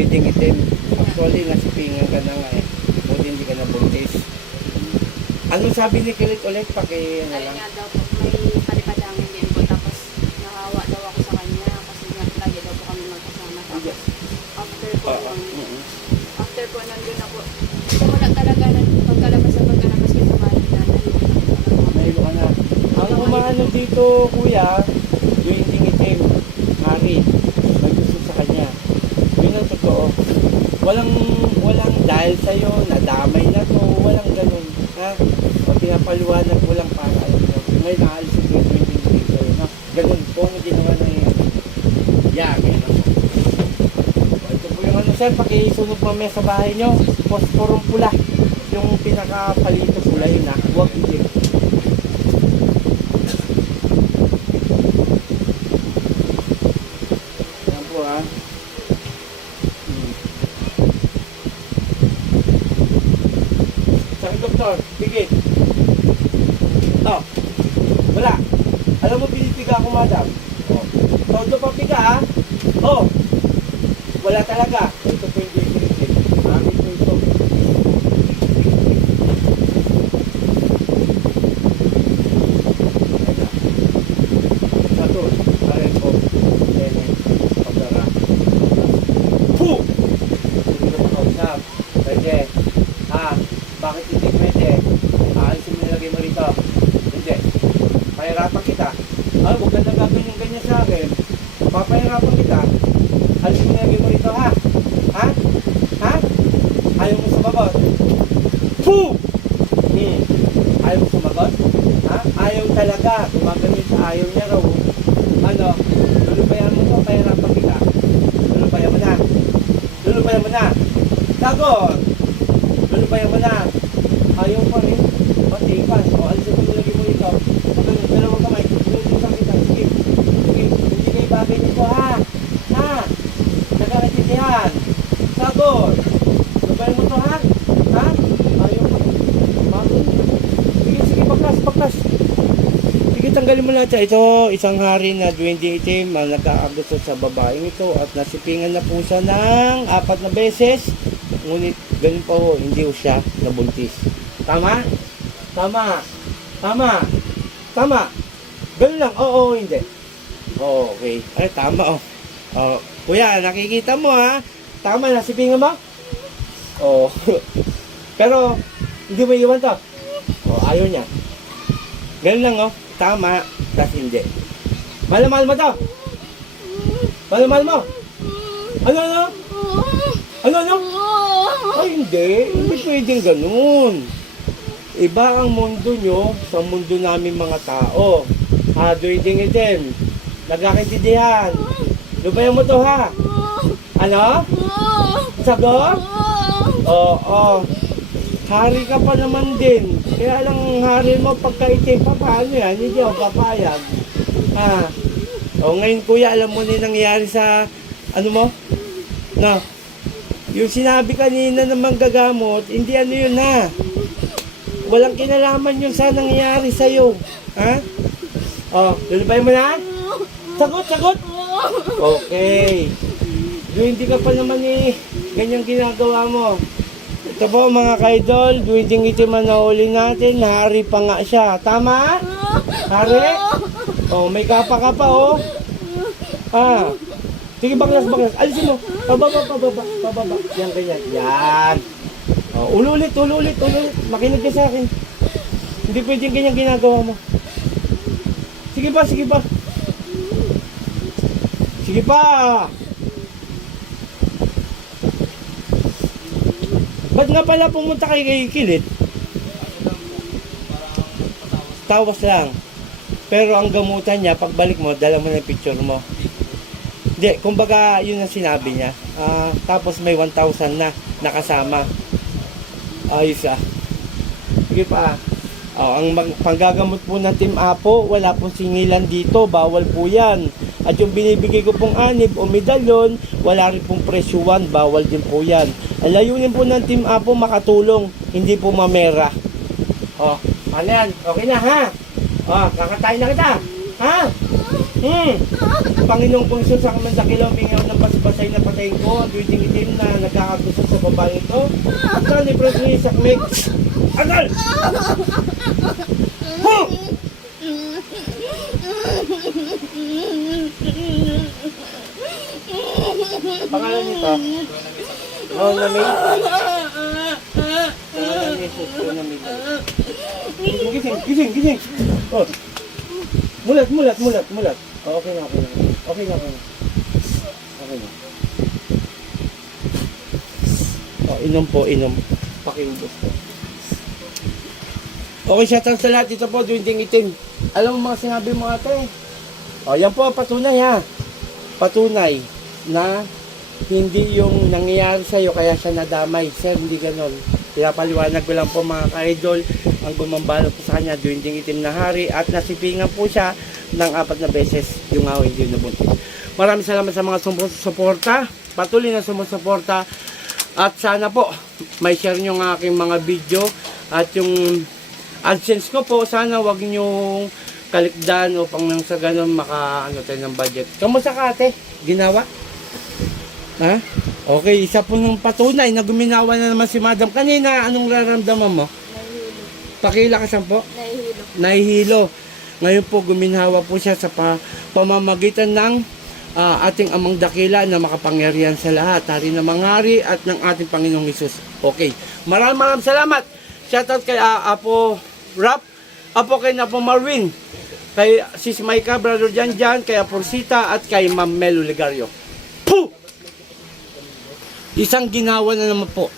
Duwiding itim. Actually, nasipingan ka na nga eh. Buti hindi ka nabuntis. Anong sabi ni Kilit ulit? Paki, ano Ayun lang. nga daw po, may palipadangin din po. Tapos nahawa daw ako sa kanya kasi nga lagi daw po kami magkasama. Tapos after po Oo. nun, Mm-mm. after po nandun ako, wala talaga na pagkalabas sa pagkalabas ko sa bahay na Nahilo ka na. Ang umaano dito, kuya, duwiding itim. Hari. May gusto sa kanya. Yun ang totoo. Walang, walang dahil sa'yo, nadamay na to, walang ganun. Ha? O pinapaliwanag mo lang para alam mo. Ngayon naalis yung duwiding itim sa'yo. Ha? Ganun po ang ginawa ng Yeah, ako. O, Ito po yung ano sir, pakisunog mamaya sa bahay nyo. Posporong pula. Yung pinakapalito pula yun ha. Huwag itim. Yan po ha. Hmm. Sabi doktor, pigit. Oh, wala. Alam mo, pinipiga ako, madam. Oh. Todo pa piga, ha? Oh. Wala talaga. Ito po pinipiga. Amin po ito. Satu, karen ko. Tene, pagdara. Fu! Hindi na makausap. Pwede. Ha? Bakit hindi pwede? Aalisin mo nilagay mo rito. Hindi. Pahirapan kita. Ah, huwag ka na gagawin yung ganyan sa akin. Papahirapan kita. Alisin mo nilagay mo rito, ha? Ha? Ha? Ayaw mo sumagot? Fu! Hmm. Ayaw mo sumagot? Ha? Ayaw talaga. Gumagamit sa ayaw niya raw. Ano? Lulubayan mo to, pahirapan kita. Lulubayan mo na. Lulubayan mo na. Sagot! Lulubayan mo na. Ayaw pa rin. Matikas. O, alisin mo nilagay mo rito. Ganun, dalawang kamay. Lulubayan kita. Sige. Sige. Hindi kayo bagay nito, ha? Ha? Nagkakatindihan. Sagot! Lulubayan mo to, ha? Ha? Ayaw pa. Bakit? Sige, sige, baklas, baklas. Sige, tanggalin mo lahat. Ito, isang hari na duwende itim ang nagkaagusto sa babaeng ito at nasipingan na po siya ng apat na beses. Ngunit, ganun pa ho, hindi ho siya nabuntis. Tama? Tama? Tama? Tama? Ganun lang, oo, hindi. Oo, okay. Ay, tama, oh. Oh, kuya, nakikita mo ha? Tama, nasipingan mo? Oo. Pero, hindi mo iwan to. Oh, ayaw niya. Ganun lang, oh. Tama, tas hindi. Mahal-mahal mo to. Mahal-mahal mo. Ano, ano? Ano, ano? Ay, hindi. Hindi pwedeng ganun. Iba ang mundo nyo sa mundo namin mga tao. Ha, duwiding itim. Nagkakaintindihan. Lubayan mo to, ha? Ano? Sagot? Oo. Hari ka pa naman din. Kaya lang hari mo pagkaitim pa paano yan? Hindi ako papayag. Ha? O ngayon kuya, alam mo na yung nangyari sa ano mo? No. Yung sinabi kanina na manggagamot, hindi ano yun ha. Walang kinalaman yun sa nangyari sa'yo. Ha? O, lulubay mo na? Sagot, sagot! Okay. Yung hindi ka pa naman eh, ganyang ginagawa mo. Ito po mga kaidol, duwiding itim ang nahuli natin, hari pa nga siya. Tama? Hari? Oh, may kapa ka pa oh. Ah. Sige, baklas, baklas. Alisin mo. Pababa, pababa, pababa. Yan, ganyan. Yan. Oh, ululit, ululit, ululit. Makinig ka sa akin. Hindi pwedeng ganyan ginagawa mo. Sige pa, sige pa. Sige pa. Ba't nga pala pumunta kay kay Kilit? Tawas lang. Pero ang gamutan niya, pagbalik mo, dala mo na picture mo. Hindi, kumbaga, yun ang sinabi niya. Ah, tapos may 1,000 na nakasama. Ayos ah. Sige pa. Oh, ang panggagamot po ng Team Apo, wala pong singilan dito, bawal po yan. At yung binibigay ko pong anib o medalyon, wala rin pong presyuan, bawal din po yan. Ang layunin po ng Team Apo, makatulong, hindi po mamera. Oh, ano yan? Okay na ha? Oh, kakatayin na kita. Ha? Hmm. Panginoong kong Isus ang mandakilaw, mingaw ng basbasay na patayin ko, ang duwiding itim na nagkakagusto sa babae ito. Sa ni Brother Sakmig. Agal! Pangalan nito? Oh, Namay. Pangalan ni Jesus, oh, Namay. Gising, gising, gising. Oh. Mulat, mulat, mulat, mulat. Oh, okay na, okay na. Okay na, okay na. Okay na. Oh, inom po, inom. Pakiubos po. Okay, shout out sa lahat. Ito po, duwinding itim. Alam mo mga sinabi mo ate? O, yan po, patunay ha. Patunay na hindi yung nangyayari sa'yo kaya siya nadamay. Sir, hindi ganon. Pinapaliwanag ko lang po mga ka-idol ang gumambalo po sa kanya, duwinding itim na hari at nasipingan po siya ng apat na beses yung away hindi nabuntis. Maraming salamat sa mga sumusuporta. Patuloy na sumusuporta. At sana po, may share nyo ng aking mga video at yung AdSense ko po, sana wag nyo kalikdan upang nang sa ganun maka ano tayo ng budget. Kamusta ka ate? Ginawa? Ha? Okay, isa po ng patunay na guminawa na naman si Madam. Kanina, anong raramdaman mo? Nahihilo. Pakilakasan po? Nahihilo. Nahihilo. Ngayon po, guminhawa po siya sa pa, pamamagitan ng ah, ating amang dakila na makapangyarihan sa lahat. Hari na mangari at ng ating Panginoong Isus. Okay. Maraming maraming salamat. Shoutout kay ah, Apo Rap, Apo kay Napo Marvin, kay Sis Maika, Brother Jan Jan, kay Apo Rosita at kay Ma'am Melo Ligario. Puh! Isang ginawa na naman po